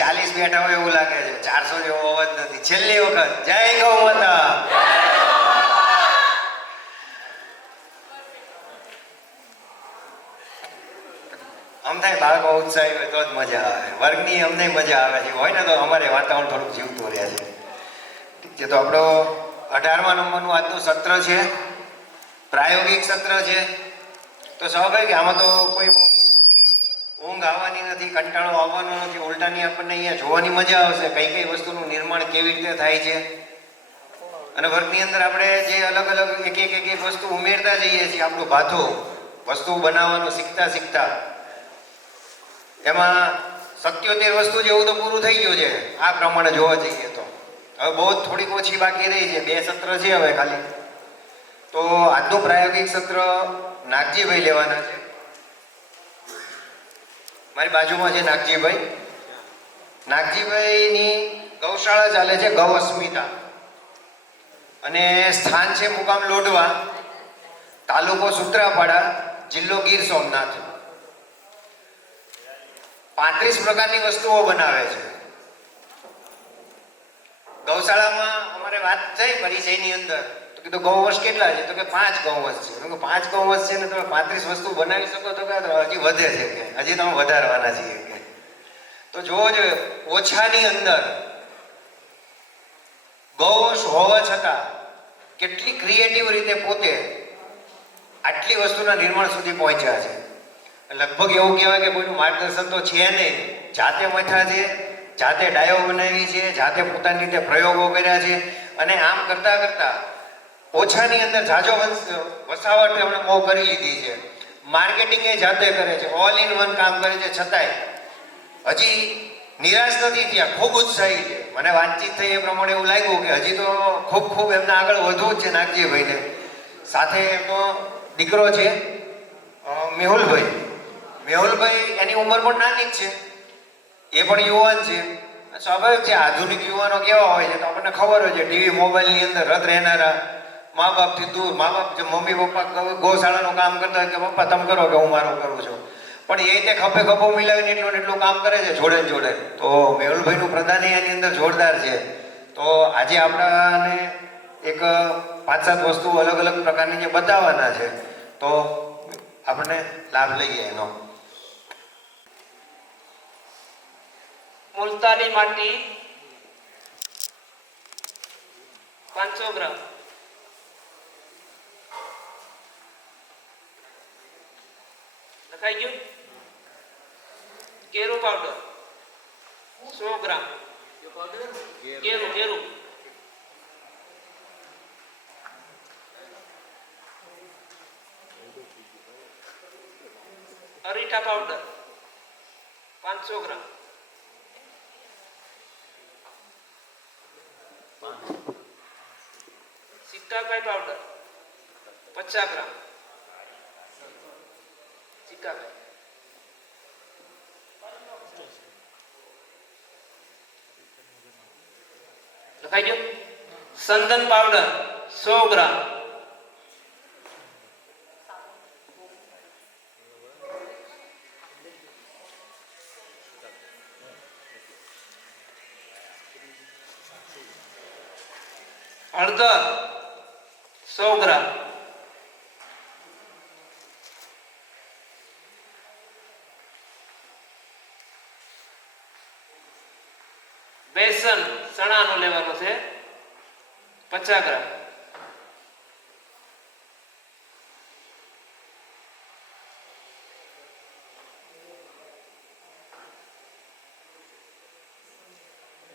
40 બેઠા હોય એવું લાગે છે. 400 જેવો અવાજ નથી. છેલ્લી વખત જય ગૌ માતા. આમ થાય બાળકો ઉત્સાહી હોય તો જ મજા આવે. વર્ગની અમને મજા આવે છે. હોય ને તો અમારે વાતાવરણ થોડુંક જીવતું રહે છે. ઠીક છે, તો આપણો 18મા નંબરનું આજનું સત્ર છે, પ્રાયોગિક સત્ર છે. તો સ્વાભાવિક આમાં તો કોઈ ઊંઘ આવવાની નથી, કંટાળો આવવાનો નથી. ઉલટાની આપણને અહીંયા જોવાની મજા આવશે કઈ કઈ વસ્તુનું નિર્માણ કેવી રીતે થાય છે. અને વર્ગની અંદર આપણે જે અલગ અલગ એક એક વસ્તુ ઉમેરતા જઈએ છીએ, આપણું ભાથું વસ્તુ બનાવવાનું શીખતા શીખતા એમાં 77 વસ્તુ જેવું તો પૂરું થઈ ગયું છે આ પ્રમાણે જોવા જઈએ તો. હવે બહુ જ થોડીક ઓછી બાકી રહી છે. 2 સત્ર છે હવે ખાલી. તો આજનું પ્રાયોગિક સત્ર નાગજીભાઈ લેવાના છે. મારી બાજુમાં છે નાગજીભાઈ. નાગજીભાઈની ગૌશાળા ચાલે છે ગૌ અસ્મિતા, અને સ્થાન છે મુકામ લોઢવા, તાલુકો સૂત્રાપાડા, જિલ્લો ગીર સોમનાથ. 35 પ્રકારની વસ્તુઓ બનાવે છે. ગૌશાળામાં અમારે વાત થઈ પરિચયની અંદર, તો કીધું ગૌવંશ કેટલા છે? તો કે 5 ગૌવંશ છે. 5 ગૌવંશ છે ને તમે 35 વસ્તુ બનાવી શકો? તો કે હજી વધે છે, કે હજી તમે વધારવાના છીએ કે. તો જોવો જોઈએ ઓછાની અંદર ગૌવંશ હોવા છતાં કેટલી ક્રિએટિવ રીતે પોતે આટલી વસ્તુના નિર્માણ સુધી પહોંચ્યા છે. લગભગ એવું કહેવાય કે કોઈનું માર્ગદર્શન તો છે નહીં. જાતે મથ્યા છે, જાતે ડાયો બનાવી છે, જાતે પોતાની રીતે પ્રયોગો કર્યા છે. અને આમ કરતા કરતા ઓછાની અંદર ઝાઝો વસાવટ એમણે બહુ કરી લીધી છે. માર્કેટિંગ એ જાતે કરે છે, ઓલ ઇન વન કામ કરે છે. છતાંય હજી નિરાશ નથી થયા, ખૂબ ઉત્સાહી છે. મને વાતચીત થઈ એ પ્રમાણે એવું લાગ્યું કે હજી તો ખૂબ એમને આગળ વધવું જ છે નાગજીભાઈને. સાથે એમનો દીકરો છે મેહુલભાઈ. મેહુલભાઈ એની ઉંમર પણ નાની જ છે, એ પણ યુવાન છે. સ્વાભાવિક છે, આધુનિક યુવાનો કેવા હોય છે તો આપણને ખબર હોય છે. ટીવી મોબાઈલની અંદર રત રહેનારા, મા બાપથી દૂર. મા બાપ જે મમ્મી પપ્પા ગૌશાળાનું કામ કરતા હોય કે પપ્પા તમે કરો કે હું મારું કરું છું, પણ એ રીતે ખભે ખભો મિલાવીને એટલું કામ કરે છે જોડે જોડે. તો મેહુલભાઈનું પ્રદાન એની અંદર જોરદાર છે. તો આજે આપણાને એક 5-7 વસ્તુ અલગ અલગ પ્રકારની જે બતાવવાના છે, તો આપણને લાભ લઈએ એનો. મુલતાની માટી 500 ગ્રામ, લખાઈ ગયું. કેરું પાવડર 100 ગ્રામ, કેરું અરીઠા પાવડર 500 ગ્રામ, સિક્કાકાઈ પાવડર 50 ગ્રામ, સિક્કાકાઈ. લખાઈ ગયો. સંદન પાવડર 100 ગ્રામ, હળદર 100 ગ્રામ, બેસન ચણાનું લેવાનું છે 50 ગ્રામ,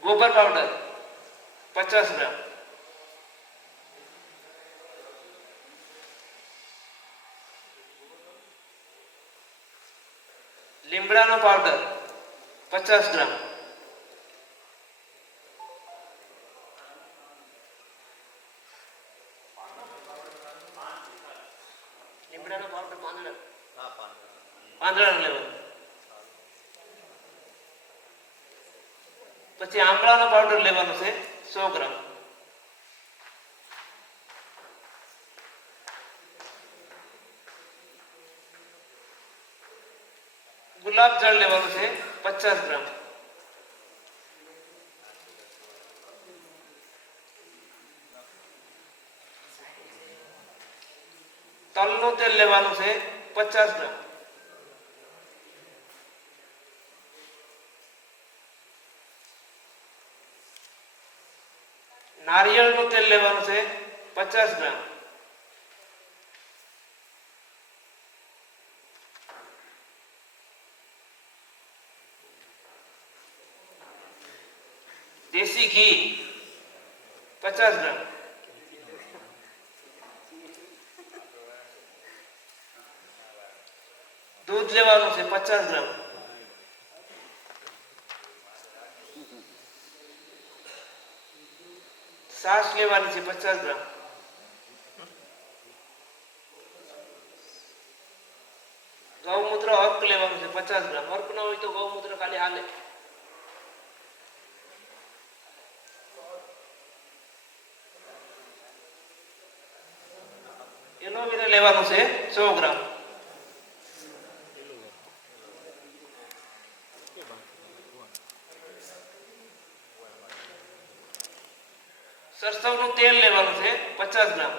ગોબર પાવડર 50 ગ્રામ, લીમડાનો પાવડર 50 ગ્રામ, લીમડાનો પાવડર પાંદડાનો લેવાનો. પછી આમળાનો પાવડર લેવાનો છે 100 ગ્રામ, ગુલાબ જળ લેવાનું છે 50 ગ્રામ, તલનું તેલ લેવાનું છે 50 ગ્રામ. નારિયેળનું તેલ લેવાનું છે 50 ગ્રામ. દેશી ઘી 50 ગ્રામ. દૂધ લેવાનું છે 50 ગ્રામ. છાશ લેવાની છે 50 ગ્રામ. ગૌમૂત્ર અર્ક લેવાનું છે 50 ગ્રામ. અર્ક ન હોય તો ગૌમૂત્ર ખાલી હાલે. એલોવેરા લેવાનું છે 100 ગ્રામ. સરસવનું તેલ લેવાનું છે 50 ગ્રામ.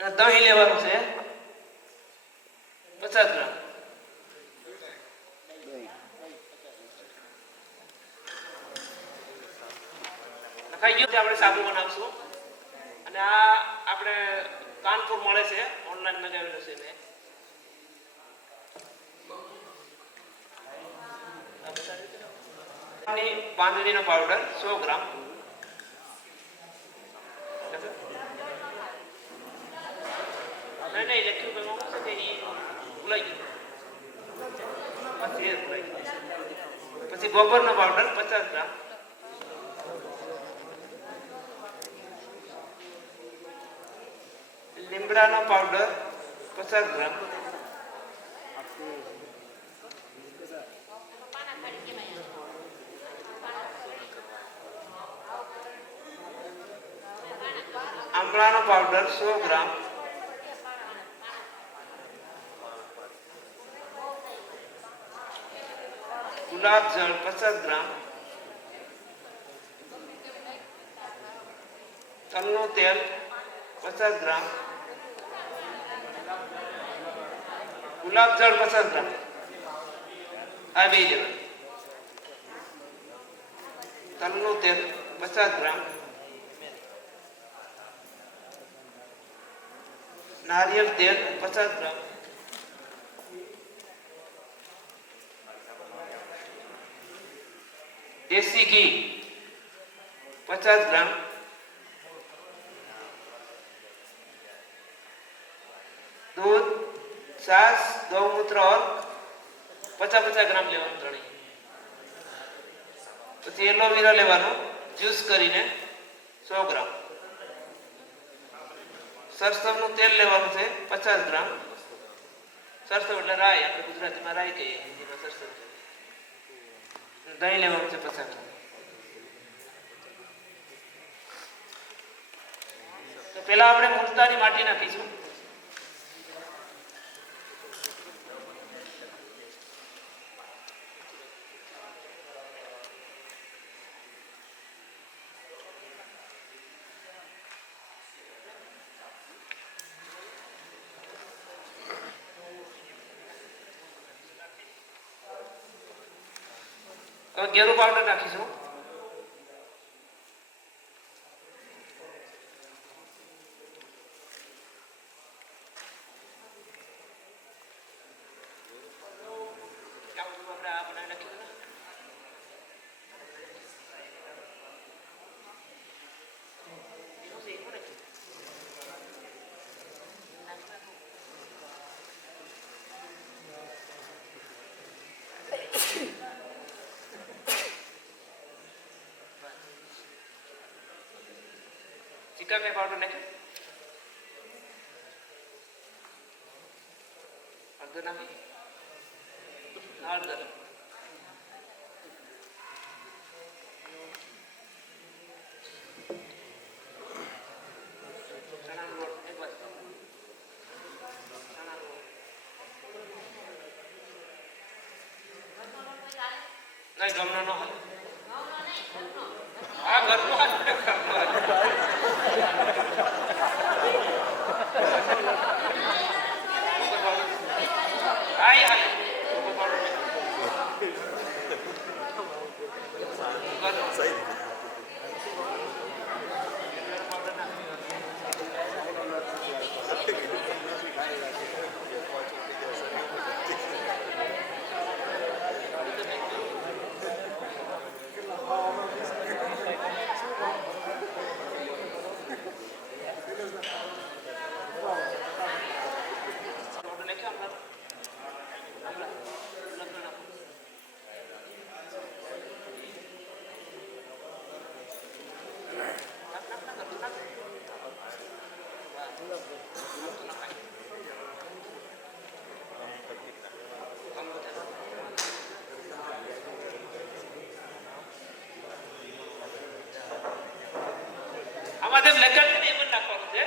અને દહીં લેવાનું છે 50 ગ્રામ. નખાઈ ગયું છે. આપણે સાબુ બનાવશું અને આ આપણે કાનપુર મળે છે, ઓનલાઈન મંગાવેલું છે મેં. બાંધણીનો પાવડર 100 ગ્રામ. નહીં લખ્યું કે શું છે કે એ ભૂલાઈ ગયું. પછી ગોબરનો પાવડર 50 ગ્રામ. લીમડાનો પાવડર 50 ગ્રામ. આમળાનો પાવડર 100 ગ્રામ. ગુલાબ જળ 50 ગ્રામ. તલનું તેલ 50 ગ્રામ. ગુલાબ જળ 50 ગ્રામ. આ બે લેવા. તલનું તેલ 50 ગ્રામ. નારિયેળ તેલ 50 ગ્રામ. દેશી ઘી 50 ગ્રામ. દૂધ, છાશ, ગૌમૂત્ર અર્ક 50 ગ્રામ લેવાનું ત્રણેય. પછી એલોવેરા લેવાનું જ્યુસ કરીને 100 ગ્રામ. સરસવનું તેલ લેવાનું છે 50 ગ્રામ. સરસવ એટલે રાઈ, આપણે ગુજરાતીમાં રાઈ કહીએ, હિન્દીમાં સરસવ. દહીં લેવાનું છે 50 ગ્રામ. તો પેલા આપણે મુલતાની માટી નાખીશું. ગેરુ પાવડર નાખીશું. ચીકા કઈ પાવડર નાખ્યો? હળદર નાખી. હળદર ચણાનો લોટ એક બાજુ. ચણાનો લોટ નહીં, ગમનો ન હાલે. આ ઘરનું હાથ ને ઘરનું હાથ. હા એ હાલે. આમાં જેમ લખેલ છે ને એમ જ નાખવાનું છે.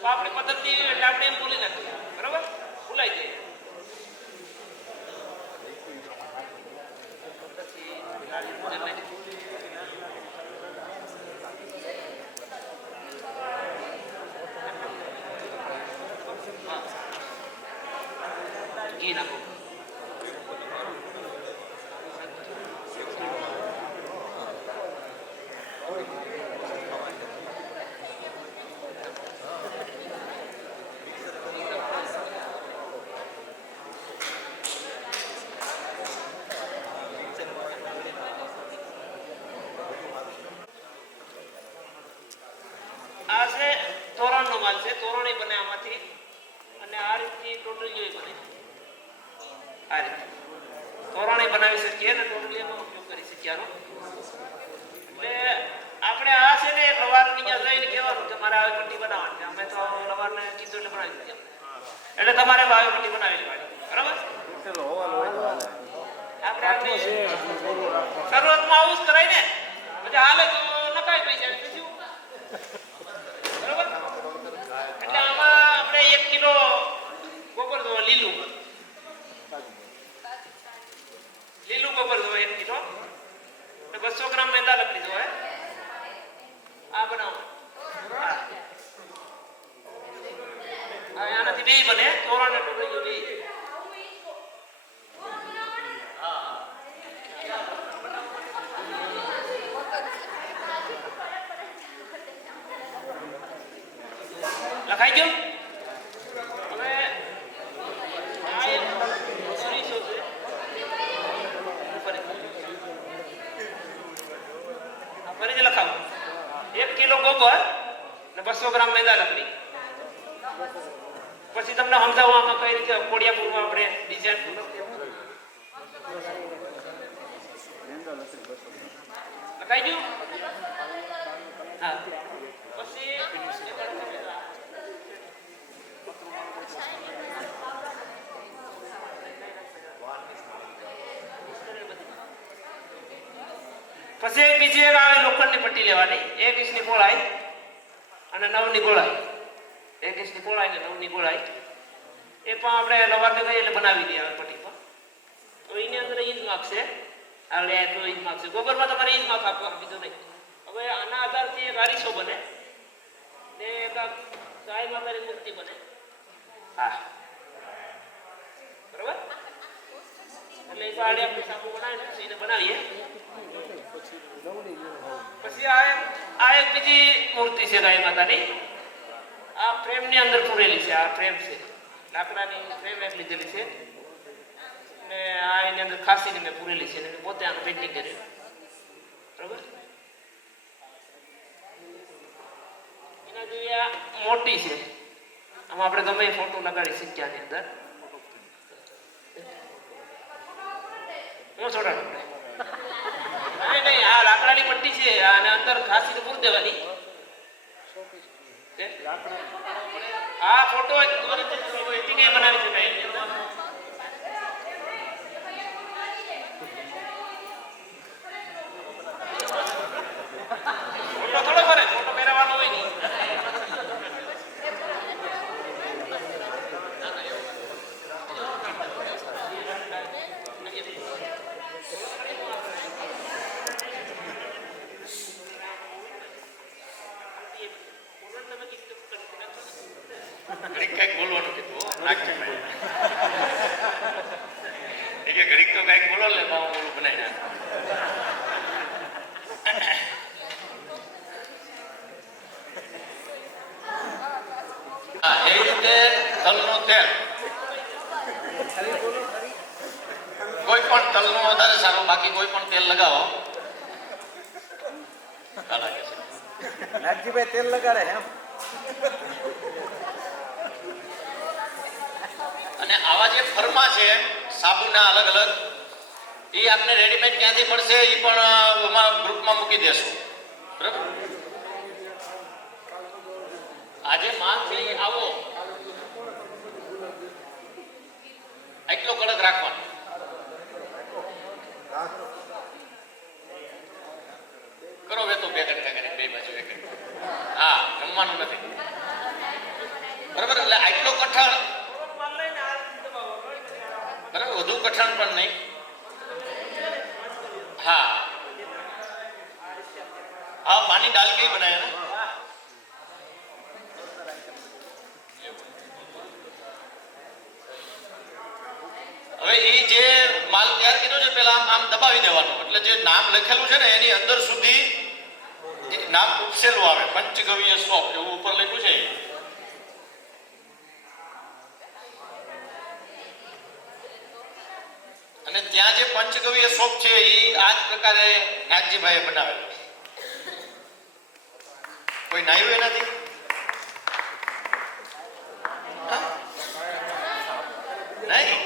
તો આપણી પદ્ધતિ એટલે આપણે એમ બોલી નાખીએ. બરાબર? ભૂલાઈ જાય. ઘી નાખો. આ છે તોરણનો માલ છે. તોરણ બને આમાંથી અને આ રીતની ટોટલીઓ બને. આ રીતે તોરણ બનાવી શકીએ અને ટોટલીનો ઉપયોગ કરી શકીએ. આનો એટલે આપણે આ છે ને લવારની ત્યાં જઈને કહેવાનું કે મારે આવી પટ્ટી બનાવવાની છે. અમે તો લવારને કીધું એટલે બનાવી દીધી. એટલે તમારે આવી પટ્ટી બનાવી લેવાની. બરાબર? આપણે આપણી શરૂઆતમાં આવું જ કરાય ને, પછી હાલે તો નકાઈ પૈસા પછી બરાબર. એટલે આમાં આપણે 1 કિલો ગોબર દો લીલું ગોબર દો 1 કિલો અને 200 ગ્રામ મેંદા લખી દો. આ બનાવો. આનાથી બે બને તોરણ ને ટોટલી બે. લખાઈ ગયું. હવે આ એક સરીસો છે. ફરીથી લખાવો. 1 કિલો ગોબર ને 200 ગ્રામ મેંદા લકડી. પછી તમને સમજાવવા આમાં કઈ રીતે કોડિયા પૂરવા આપણે ડિઝાઇન લખાઈ ગયું. હા પછી પછી બીજી એક આવે લોખંડની પટ્ટી લેવાની. 1 ઇંચની પહોળાઈ અને 9 ની ગોળાઈ. 1 ઇંચની પહોળાઈ ને 9 ની ગોળાઈ. એ પણ આપણે લવારને કહીએ એટલે બનાવી દઈએ પટ્ટી પર. તો એની અંદર ઈજ માર્ક છે. આપણે એટલો ઈજ માર્ક છે. ગોબરમાં તમારે ઈજ માર્ક આપવાનું, બીજું નહીં. હવે આના આધારથી એક આરીસો બને ને એક ગાય માતાની મૂર્તિ બને. હા બરાબર. એટલે એ પાડે આપણે સાબુ બનાવીને પછી એને બનાવીએ. પછી આ એક બીજી મૂર્તિ છે ગાય માતાની. આ ફ્રેમની અંદર પૂરેલી છે. આ ફ્રેમ છે, લાકડાની ફ્રેમ એક લીધેલી છે ને આ એની અંદર ખાસીને મેં પૂરેલી છે ને મેં પોતે આનું પેઇન્ટિંગ કર્યું. બરાબર. એના જેવી આ મોટી છે. આમાં આપણે ગમે ફોટો લગાડી શકીએ. આની અંદર હું છોડા નહીં, આ લાકડાની પટ્ટી છે અને અંદર ખાસી પૂર દેવાની. આ ફોટો બનાવી શકાય. ફોટો થોડો કરે, ફોટો પહેરાવાનો હોય નહીં. એ કે ઘડીક તો કઈક બોલો લે બાબા બોલું બનાવી નાખ. એ રીતે તલનું તેલ કોઈ પણ તલનું વધારે સારું, બાકી કોઈ પણ તેલ લગાવો. નાગજીભાઈ તેલ લગાડે એમ. અને આવા જે ફર્મા છે સાબુના અલગ અલગ, એ આપને રેડીમેડ ક્યાંથી મળશે એ પણ અમારા ગ્રુપમાં મૂકી દેશું. બરાબર, આજે માલ છે એ આવો એટલો કડક રાખવાનો. કરો વે તો બે કટકા કરી બે બાજુ એક. હા, જમવાનું નથી. બરાબર, એટલે આટલો કઠણ, બરાબર, વધુ કઠણ પણ નહીં. हाँ हाँ पानी डाल के ही बनाया ना. હવે એ જે માલ તૈયાર કર્યો છે પેલા આમ દબાવી દેવાનું, એટલે જે નામ લખેલું છે ને એની અંદર સુધી નામ ઉપસેલું આવે. પંચગવ્ય સોપ એવું ઉપર લખ્યું છે. અને ત્યાં જે પંચગવ્ય સોપ છે એ આ જ પ્રકારે નાગજીભાઈએ બનાવેલો. કોઈ નાયું નથી. નહીં,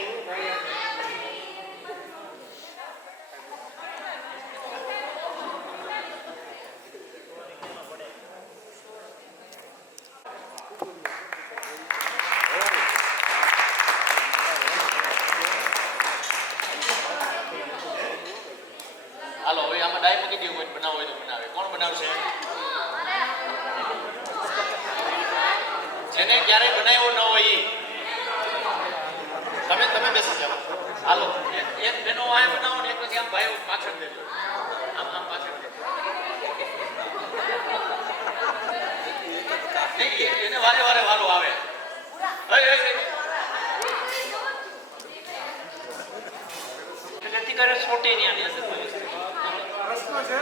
હાલો હવે આમાં ડાય મૂકી દો. કોઈ બનાવો હોય તો બનાવે. કોણ બનાવશે? જેને ક્યારેય બનાવ્યો ન હોય ઈ. તમે બેસી જાઓ. હાલો એક બેનો આ બનાવો ને એક પછી આમ ભાઈ પાછળ દેજો. આમ પાછળ દેજો. નહીં, એને વારે વારે વારો આવે. નથી કરે છોટે ની આની અંદર પ્રશ્ન છે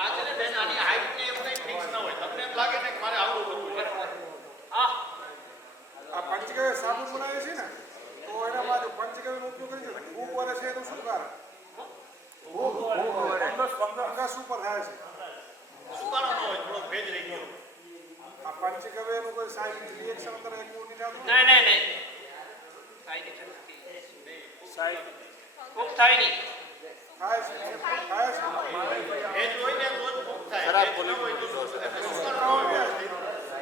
આ છે ને બેન, આની હાઈટ ને એવું કંઈ ફિક્સ ન હોય. તમને એમ લાગે ને કે મારે આવું કરવું છે. આ આ પંચગવ્ય સાબુ બનાવે છે ને, તો એના માટે પંચગવ્યનો ઉપયોગ કરી છે. ફૂગ વળે છે તો શું કારણ? ફંગસ ઉપર થાય છે. સુકાણો ન હોય, થોડો ભેજ રહી ગયો. આ પંચગવ્યનું કોઈ સાઈડ રિએક્શન અંદર એક મોટી થતું નહીં સાઈડ ખૂબ થાય નહીં. થાય છે. ભેજ હોય ને તો જ ફૂગ થાય. ભેજ ન હોય તો શું થાય? સુકાણો ન હોય.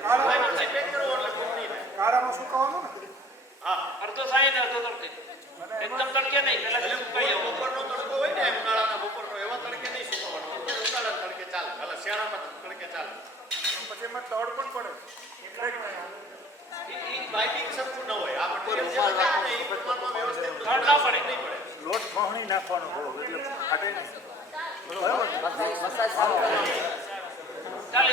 કાળામાં ચેક કરો એટલે ફૂગ નહીં થાય. કાળામાં સુકાવાનું ને. હા, અડધો થાય ને અડધો તડકે. એકદમ તડકે નહીં, પેલા એટલે સુકાઈ જવું. બપોરનો તડકો હોય ને, ઉનાળાના બપોરનો, એવા તડકે નહીં સુકવવાનો. અત્યારે ઉનાળાના તડકે ચાલે, એટલે શિયાળામાં તડકે ચાલે. પછી એમાં તડ પણ પડે. ઈ બાઇન્ડિંગ સરખું ન હોય. આ મટીરીયલ જે લગાવે ને એ પ્રમાણમાં વ્યવસ્થિત તડ ના પડે. નહીં પડે. લોટ મોહણી નાખવાનો થોડો એટલે ફાટે નહીં. ચાલે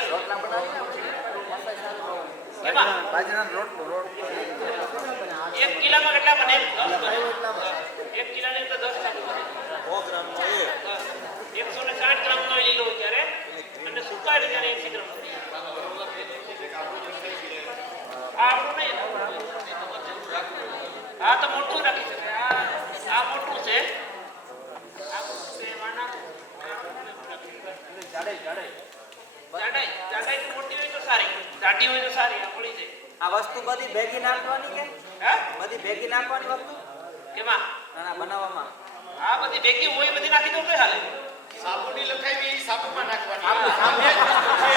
એમાં બાજરાનો રોટ 1 કિલોમાં કેટલા બને? 1 કિલોની તો 10 સાબુ બને. 160 ગ્રામ નો લીલો ત્યારે અને સુકાય ત્યારે 80 ગ્રામ. આ આપણું નહીં. આ તો મોટું રાખી શકાય. આ મોટું છે. આ મોટું છે. જાડાઈ મોટી હોય તો સારી, જાડી હોય તો સારી. આ પડી જાય. આ વસ્તુ બધી ભેગી નાખવાની કે હે? બધી ભેગી નાખવાની વસ્તુ કેમાં? નાના બનાવવામાં આ બધી ભેગી હોય બધી નાખી દો તો હાલે. સાબુની લખાવી એ સાબુમાં નાખવાની. આપણું આ બે જ વસ્તુ છે.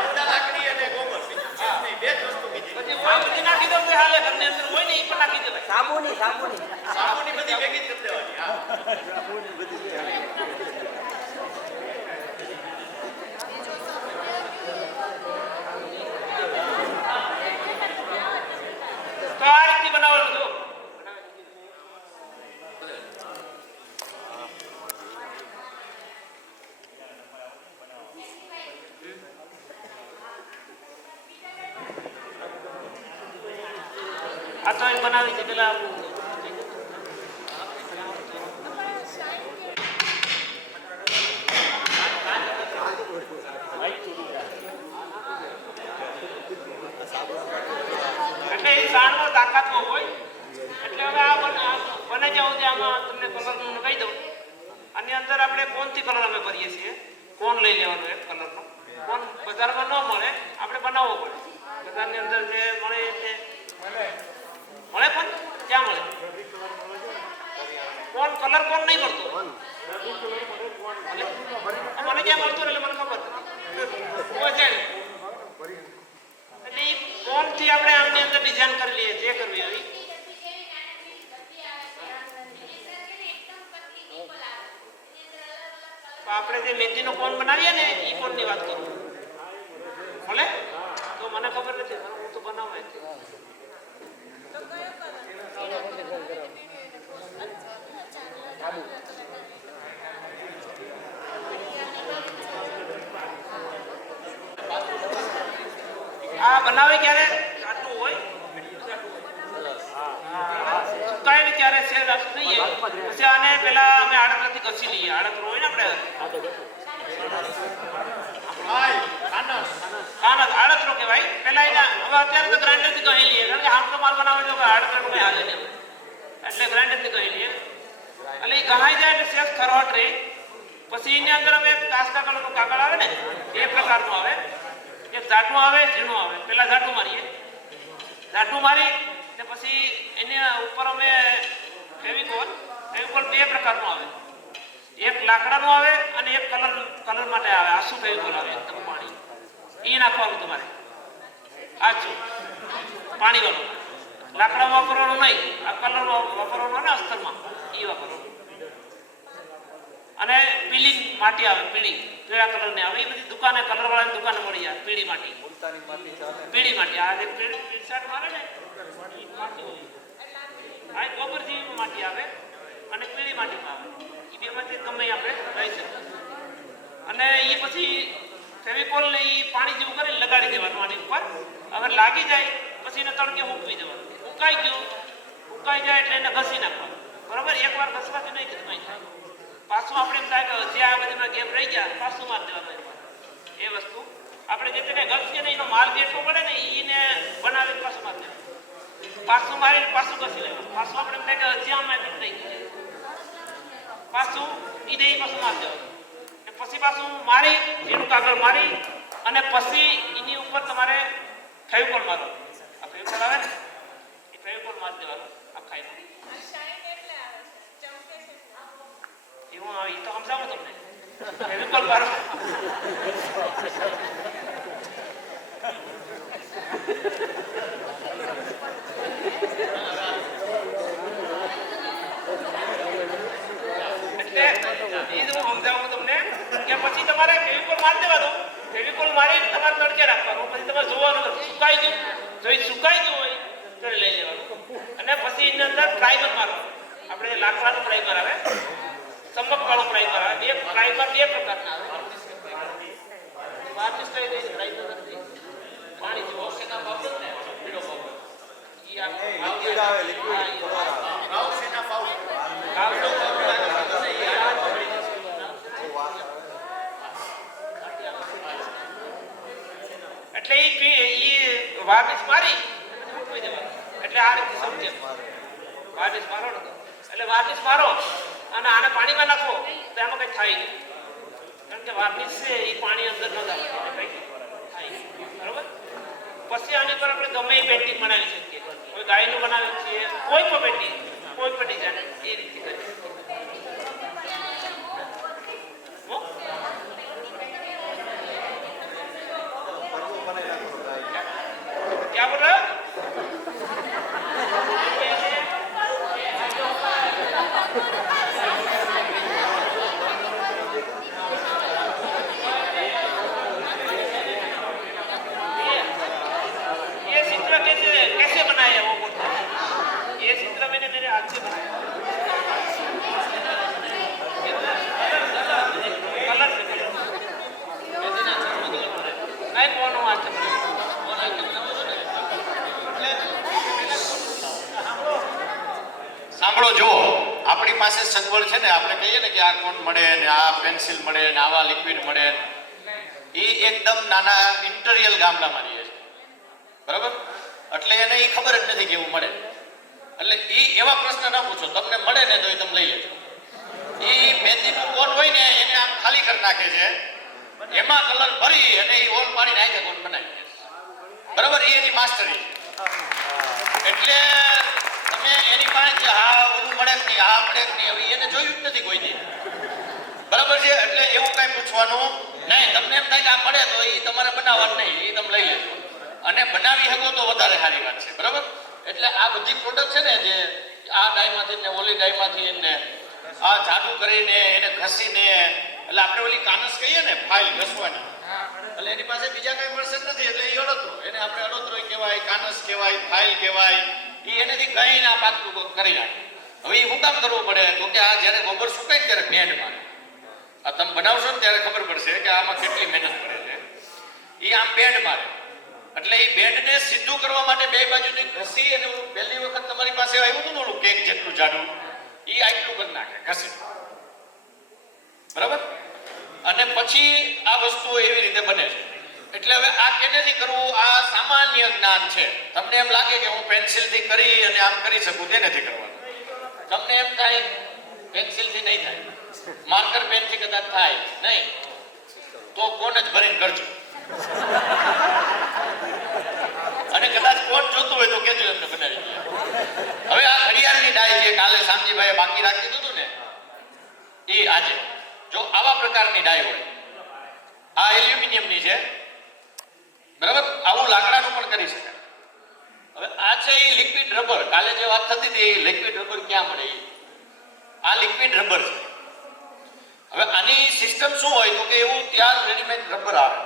લીલા લાકડી અને ગોબર. બીજું છે જ નહીં. બે જ વસ્તુ કીધી. બધી હોય બધી નાખી દો તો હાલે. ઘરની અંદર હોય ને એ પણ નાખી દેવાય. સાબુની સાબુની બધી ભેગી જ કરી દેવાની. હા. તો આ રીતે બનાવવાનું જો. આ તો એ બનાવી છે પેલા એટલે એ સાણનો તાકાત બહુ હોય એટલે હવે આ બને જ્યાં સુધી આમાં તમને કલરનું કહી દઉં આની અંદર આપણે કોનથી કલર અમે ભરીએ છીએ કોન લઈ લેવાનો એક કલરનો કોન બજારમાં ન મળે આપણે બનાવવો પડે બજારની અંદર જે મળે તે મળે પણ ક્યાં મળે કોન કલર કોન નહીં મળતો મને ક્યાં મળતો એટલે મને ખબર એટલે એ કોનથી આપણે આમની અંદર ડિઝાઇન કરી લઈએ જે કરવી હોય આપણે જે મહેંદીનો કોન બનાવીએ ને એ કોનની વાત કરું ભલે તો મને ખબર નથી હું તો બનાવું આ બનાવે ક્યારે કાટું હોય સુકાય ને ત્યારે શેર થઈ જાય પછી આને પેલા અમે આડતરથી ઘસી લઈએ આડતર હોય ને આપણે આડતરો કહેવાય પેલા એના હવે અત્યારે તો ગ્રાઇન્ડરથી કહી લઈએ કારણ કે હાથનો માલ બનાવે તો આડતર કઈ હાલે નહીં એટલે ગ્રાઇન્ડરથી કહી લઈએ એટલે એ ગહાઈ જાય એટલે શેષ ખરવટ રહે પછી એની અંદર અમે કાસ્તા કલરનું કાગળ આવે ને એ પ્રકારનું આવે એક ઝાટું આવે ઝીણું આવે પેલા ઝાટું મારીએ ઝાટું મારી ને પછી એની ઉપર અમે ફેવિકોલ બે પ્રકારનું આવે એક લાકડાનું આવે અને એક કલર માટે આવે આસુ ફેવિકોલ આવે એકદમ પાણી એ નાખવાનું તમારે આછું પાણી વાળું લાકડા વાપરવાનું નહીં આ કલર વાપરવાનો ને અસ્તરમાં એ વાપરવાનું અને પીળી માટી આવે પીળા કલરની આવે એ બધી દુકાને કલર વાળાની દુકાને મળી જાય પીળી માટી આ જે પીળી શર્ટ મારે ને આ ગોબર જેવી માટી આવે અને પીળી માટીમાં આવે એ બેમાંથી ગમે આપણે લઈ શકીએ અને એ પછી ફેવિકોલ ને એ પાણી જેવું કરીને લગાડી દેવાનું આની ઉપર અગર લાગી જાય પછી એને તડકે મૂકવી દેવાનું ઉકાઈ જાય એટલે એને ઘસી નાખવાનું બરાબર એકવાર ઘસવાથી નહીં ઘસવાય થાય પાછું આપણે એમ થાય કે જે આ બધીમાં ગેપ રહી ગયા પાછું મારી દેવાનું એ વસ્તુ આપણે જે તેને ઘસીએ ને એનો માલ જેટલો પડે ને એને બનાવી પાછું મારી દેવાનું પાછું મારી પાછું ઘસી લેવાનું પાછું આપણે એમ થાય કે જ્યાં મેં નહીં પાછું એ દઈ પાછું મારી દેવાનું પછી પાછું મારી એનું કાગળ મારી અને પછી એની ઉપર તમારે ફેવિકોલ મારો આ ફેવિકોલ આવે ને એ ફેવિકોલ મારી દેવાનું આખા એવું એ તો સમજાવો તમને ફેવિકોલ મારો સમજાવું તમને કે પછી તમારે ફેવિકોલ મારી દેવાનો ફેવિકોલ મારી તમારે તડકે રાખવાનું પછી તમારે જોવાનું સુકાઈ ગયું જો એ સુકાઈ ગયું હોય તો લઈ લેવાનું અને પછી એની અંદર પ્રાઇમર મારવાનું આપણે લાકડાનું પ્રાઇમર આવે ચમક વાળું પ્રાઇમર આવે બે પ્રાઇમર બે પ્રકારના આવે વાર્નિશ કરી દઈએ પ્રાઇમર નથી પાણી જેવો સેના પાવડર ને પીળો પાવડર ઈ લિક્વિડ આવે લિક્વિડ કલર આવે સેના પાવડર એટલે ઈ વાર્નિશ મારી મૂકી દેવાનું એટલે આ રીતે સમજે વાર્નિશ મારો ને એટલે વાર્નિશ મારો અને આને પાણીમાં નાખો તો એમાં કંઈ થાય નહીં કારણ કે વાર્નિશ છે એ પાણી અંદર ન જાય કંઈ થાય બરાબર પછી આની પર આપણે ગમે એ પેન્ટિંગ બનાવી શકીએ કોઈ ગાયનું બનાવીએ છીએ કોઈ પણ પેન્ટિંગ કોઈ પણ ડિઝાઇન એ રીતે કરી क्या बोल रहे हो ये चित्र कैसे बनाया वो बोलता है ये चित्र मैंने मेरे हाथ से बनाया कलर से नहीं कौन हो आज तक આપણો જુઓ, આપણી પાસે સગવડ છે ને, આપણે કહીએ ને કે આ કોણ મળે ને આ પેન્સિલ મળે ને આવા લિક્વિડ મળે, એ એકદમ નાના ઇન્ટરિયલ ગામડામાં રહીએ છે, બરાબર? એટલે એને એ ખબર જ નથી કે એવું મળે. એટલે એ એવા પ્રશ્ન ના પૂછો, તમને મળે ને તો એ તમે લઈ લેજો. એ મહેંદીનું કોટ હોય ને એને આમ ખાલી કરી નાખે છે, એમાં કલર ભરી અને એ ઓલ પાડીને આઈ કોટ બનાવી દે, બરાબર? એ એની માસ્ટરી છે. એટલે તમે એની પાસે હા ઓલું મળે કે નહીં, આ મળે કે નહીં, હવે એને જોયું જ નથી કોઈ દી, બરાબર છે? એટલે એવું કઈ પૂછવાનું નહીં. તમને એમ થાય કે આ મળે તો એ તમારે બનાવવાનું નહીં, એ તમે લઈ લેજો અને બનાવી શકો તો વધારે સારી વાત છે, બરાબર? એટલે આ બધી પ્રોડક્ટ છે ને, જે આ ડાયમાંથી ને ઓલી ડાયમાંથી ને આ જાડું કરીને એને ઘસીને, એટલે આપણે ઓલી કાનસ કહીએ ને ફાઇલ ઘસવાની, એટલે એની પાસે બીજા કઈ મળશે જ નથી, એટલે એ અડોતરો, એને આપણે અડોતરો કહેવાય, કાનસ કહેવાય, ફાઇલ કહેવાય. એ એનેથી કઈ ના પાતળું કરી નાખે. હવે એ શું કામ કરવું પડે? તો કે આ જ્યારે ગોબર સુકાય ને ત્યારે બેન્ડ મારે. આ તમે બનાવશો ને ત્યારે ખબર પડશે કે આમાં કેટલી મહેનત પડે છે. એ આમ બેન્ડ મારે, એટલે એ બેન્ડને સીધું કરવા માટે બે બાજુથી ઘસી અને પહેલી વખત તમારી પાસે આવ્યું હતું ને ઓલું કેક જેટલું જાડું, એ આટલું કરી નાખે ઘસી, બરાબર? અને પછી આ વસ્તુ એવી રીતે બને છે. એટલે હવે આ કેનેથી કરવું? આ સામાન્ય જ્ઞાન છે. તમને એમ લાગે કે હું પેન્સિલથી કરી અને આમ કરી શકું, તેનેથી કરવાનું. તમને એમ થાય પેન્સિલથી નહીં થાય, માર્કર પેનથી કદાચ થાય નહીં, તો કોણ જ ભરીને કરજો. અને કદાચ કોણ જોતું હોય તો કેજો, એમને બનાવી દઈએ. હવે આ ઘડિયાળની ડાય જે કાલે શામજીભાઈએ બાકી રાખી દીધું ને, એ આજે જો આવા પ્રકારની ડાય હોય, આ એલ્યુમિનિયમની છે, બરાબર? આવું લાકડાનું પણ કરી શકાય. હવે આ છે એ લિક્વિડ રબર. કાલે જે વાત થતી હતી એ લિક્વિડ રબર ક્યાં મળે? આ લિક્વિડ રબર છે. હવે આની સિસ્ટમ શું હોય તો કે એવું તૈયાર રેડીમેડ રબર આવે,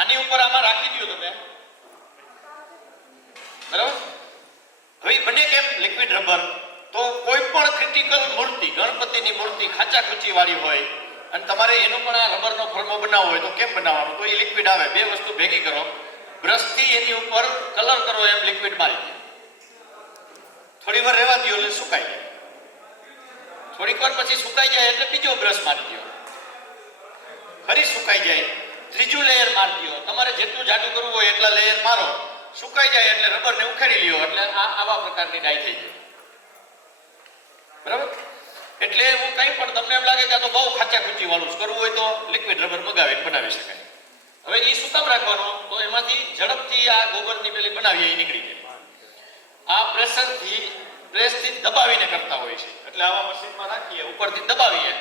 આની ઉપર આમાં રાખી દો તમે, બરાબર? હવે બને કેમ લિક્વિડ રબર? તો કોઈ પણ ક્રિટિકલ મૂર્તિ, ગણપતિની મૂર્તિ ખાચા ખૂચી વાળી હોય અને તમારે એનું પણ આ રબરનો ફર્મો બનાવવો હોય તો કેમ બનાવવાનું? તો એ લિક્વિડ આવે, બે વસ્તુ ભેગી કરો, બ્રશથી એની ઉપર કલર કરો, એમ લિક્વિડ મારી દે, થોડી વાર રહેવા દો એટલે સુકાઈ જાય, થોડીક વાર પછી સુકાઈ જાય એટલે બીજો બ્રશ મારી દો, ફરી સુકાઈ જાય, ત્રીજું લેયર મારી દો. તમારે જેટલું જાડું કરવું હોય એટલા લેયર મારો, સુકાઈ જાય એટલે રબરને ઉખેડી લ્યો, એટલે આવા પ્રકારની ડાય થઈ જાય, બરાબર? એટલે એવું કંઈ પણ તમને એમ લાગે કે આ તો બહુ ખાચા ખૂચી વાળું કરવું હોય તો લિક્વિડ રબર મગાવીને બનાવી શકાય. હવે એ શું કામ રાખવાનું? તો એમાંથી ઝડપથી આ ગોબરની પેલી બનાવીએ એ નીકળી જાય. આ પ્રેસથી દબાવીને કરતા હોય છે, એટલે આવા મશીનમાં રાખીએ, ઉપરથી દબાવીએ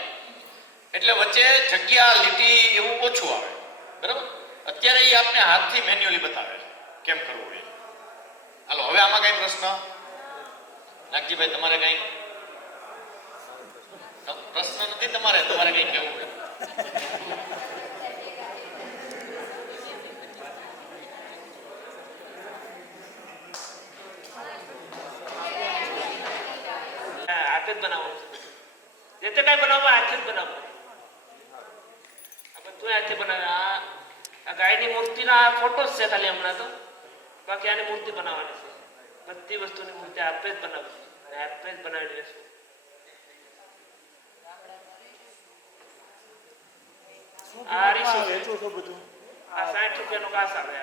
એટલે વચ્ચે જગ્યા, લીટી એવું ઓછું આવે, બરાબર? અત્યારે એ આપણે હાથથી મેન્યુઅલી બતાવે છે કેમ કરવું હોય. હાલો, હવે આમાં કઈ પ્રશ્ન? નાગજીભાઈ, તમારે કઈ પ્રશ્ન નથી? તમારે કઈ કેવું હોય? હાથે જ બનાવવાનું છે, જે તે કઈ બનાવવા હાથે જ બનાવવાનું. આ બધું હાથે બનાવે. આ ગાયની મૂર્તિના ફોટોસ છે ખાલી હમણાં તો, બાકી આની મૂર્તિ બનાવવાની છે. બધી વસ્તુની મૂર્તિ હાથે જ બનાવવી, હાથે જ બનાવી લેશું. આ 60 રૂપિયાનો ઘાસ આવે,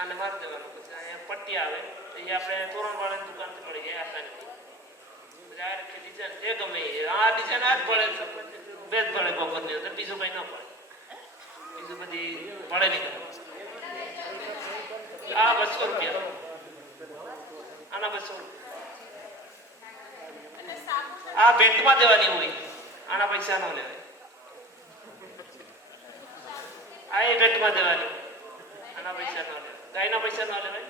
આને મારી દેવાનું, પછી અહીંયા પટ્ટી આવે, એ આપણે તોરણ વાળાની દુકાનથી મળી જાય આસાનીથી. ડિઝાઇન જે ગમે આ ડિઝાઇન આ જ પડે, બે જ પડે ગોબરની અંદર, બીજું કઈ ન પડે, બીજું બધી પડે નહીં. આ 200 રૂપિયા, આના 200 રૂપિયા. આ ભેટમાં દેવાની હોય, આના પૈસા ન લેવાય. આ એ ભેટમાં દેવાની, આના પૈસા ન લેવાય, ગાયના પૈસા ન લેવાય.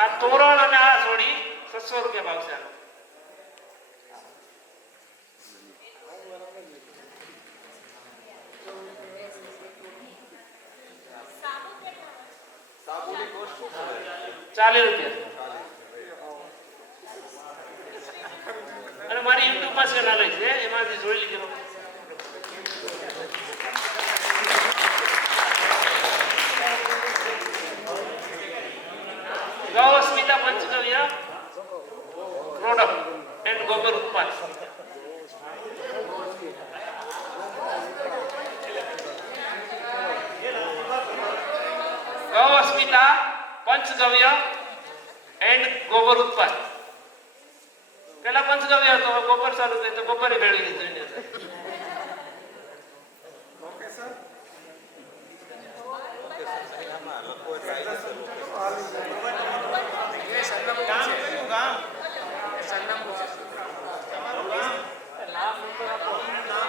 આ તોરણ અને આ સોડી 600 રૂપિયા ભાવ છે આનો. ₹40. અને મારી યુટ્યુબ પાસે ચેનલ છે, એમાંથી જોઈ લીધેલો. ગૌ બીજા પંચગવ્ય પ્રોડક્ટ એન્ડ ગોબર ઉત્પાદ. ગૌઅસ્મિતા પંચગવ્ય એન્ડ ગોબર ઉત્પાદ. પેલા પંચગવ્ય હતો, હવે ગોબર ચાલુ થઈ તો ગોબરે ભેળવી દીધું એની અંદર. ઓકે સર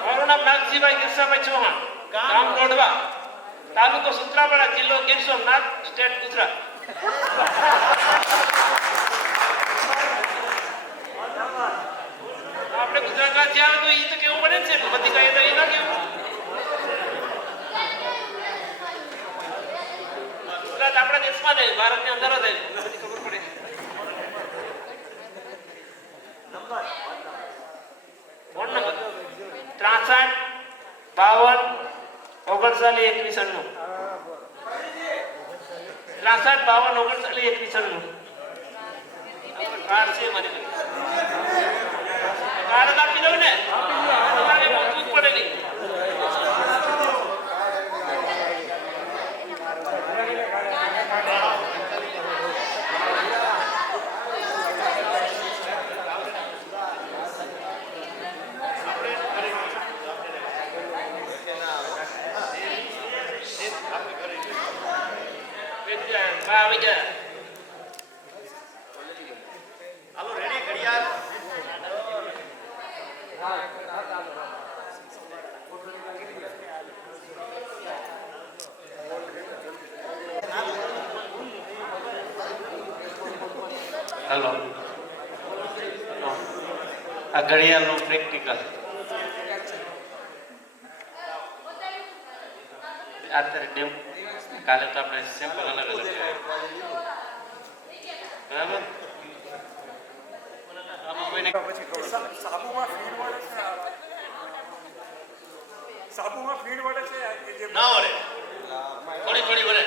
મારું નામ નાગજીભાઈ કિરસાભાઈ ચૌહાણ, ગામ રોડવા, તાલુકો સુત્રાપાડા, જિલ્લો ગીર સોમનાથ, સ્ટેટ ગુજરાત. આપણે ગુજરાતમાં જ્યાં હતું એ તો કેવું પડે ને છે, બધી કઈ તો એ ના કેવું. ગુજરાત આપણા દેશમાં જ આવ્યું, ભારતની અંદર જ આવ્યું, બધી ખબર પડે. Phone number 63 52 39 21 63 52 39 21. કાર્ડ છે મારી પાસે. કાર્ડ આપી દઉં ને, તમારે પૂછવું પડે નહીં. આવી જાય. હાલો રેડી ઘડિયાળ. હેલો, આ ઘડિયાળનું પ્રેક્ટિકલ અત્યારે ડેમ, કાલે તો આપણે સેમ્પલ અલગ અલગ છે, બરાબર. આમાં કોઈને સાબુમાં ફીણ વળે છે સાબુમાં ફીણ વળે છે એ જે ના વળે, થોડી થોડી વળે.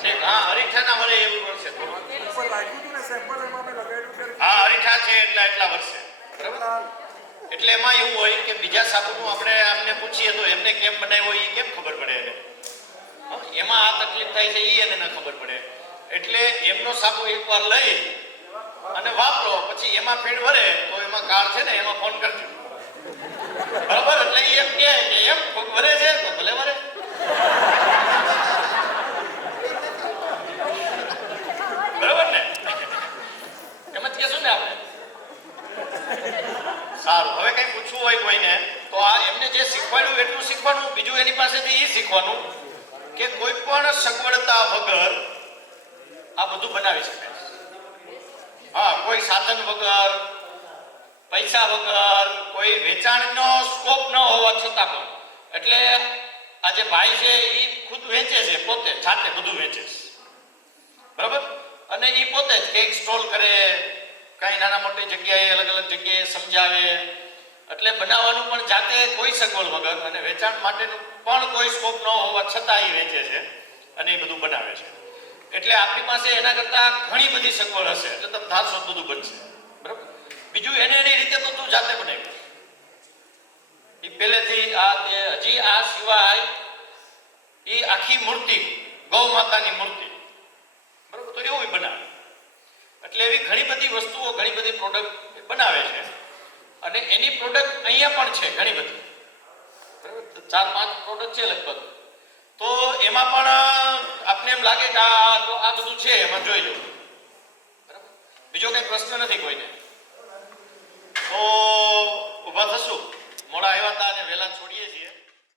ઠીક, હા અરીઠાના વળે એવું વર્ષે થોડું. ઉપર લાગ્યું હતું ને સેમ્પલ એમાં મેં લગાડ્યું ત્યારે હા અરીઠા છે એટલા વર્ષે, બરાબર. એટલે એમાં એવું હોય કે બીજા સાબુનું આપણે આમને પૂછીએ તો એમને કેમ બનાવ્યો એ કેમ ખબર પડે એને. એમાં આ તકલીફ થાય છે એ એને ન ખબર પડે. એટલે એમનો સાબુ એકવાર લઈ અને વાપરો, પછી એમાં ફેડ વરે તો એમાં કાર છે ને એમાં ફોન કરજો, બરાબર. એટલે એ એમ કહે કે એમ ફૂગ વરે છે તો ભલે વરે. બરાબર ને, એમ જ કહેશું ને આપણે. સારું, હવે કઈ પૂછવું હોય કોઈને તો આ એમને જે શીખવાડ્યું એટલું શીખવાનું, બીજું એની પાસેથી એ શીખવાનું કે કોઈ પણ સગવડતા વગર આ બધું બનાવી શકાય. હા, કોઈ સાધન વગર, પૈસા વગર, કોઈ વેચાણનો સ્કોપ ન હોવા છતાં પણ. એટલે આ જે ભાઈ છે એ ખુદ વેચે છે, પોતે જાતે બધું વેચે છે, બરાબર. અને એ પોતે જ કંઈક સ્ટોલ કરે, કઈ નાના મોટી જગ્યાએ અલગ અલગ જગ્યાએ સમજાવે. એટલે બનાવવાનું પણ જાતે, કોઈ સગવડ વગર, અને વેચાણ માટેનું પણ કોઈ સ્કોપ ન હોવા છતાં એ વેચે છે અને એ બધું બનાવે છે. એટલે આપણી પાસે એના કરતા ઘણી બધી સગવડ હશે, એટલે તમે ધારશો બધું બનશે, બરાબર. બીજું એને એની રીતે બધું જાતે બનાવ્યું એ પહેલેથી. આ હજી આ સિવાય એ આખી મૂર્તિ, ગૌ માતાની મૂર્તિ, બરાબર, તો એવું બનાવે. એટલે એવી ઘણી બધી વસ્તુઓ, ઘણી બધી પ્રોડક્ટ બનાવે છે. અને એની પ્રોડક્ટ અહીંયા પણ છે ઘણી બધી, બરાબર. 4-5 પ્રોડક્ટ છે લગભગ. તો એમાં પણ આપને એમ લાગે કે આ બધું છે, એમાં જોઈ લો, બરાબર. બીજો કઈ પ્રશ્ન નથી કોઈને? તો ઊભા થશું, મોડા આવ્યા હતા અને વહેલા છોડીએ છીએ.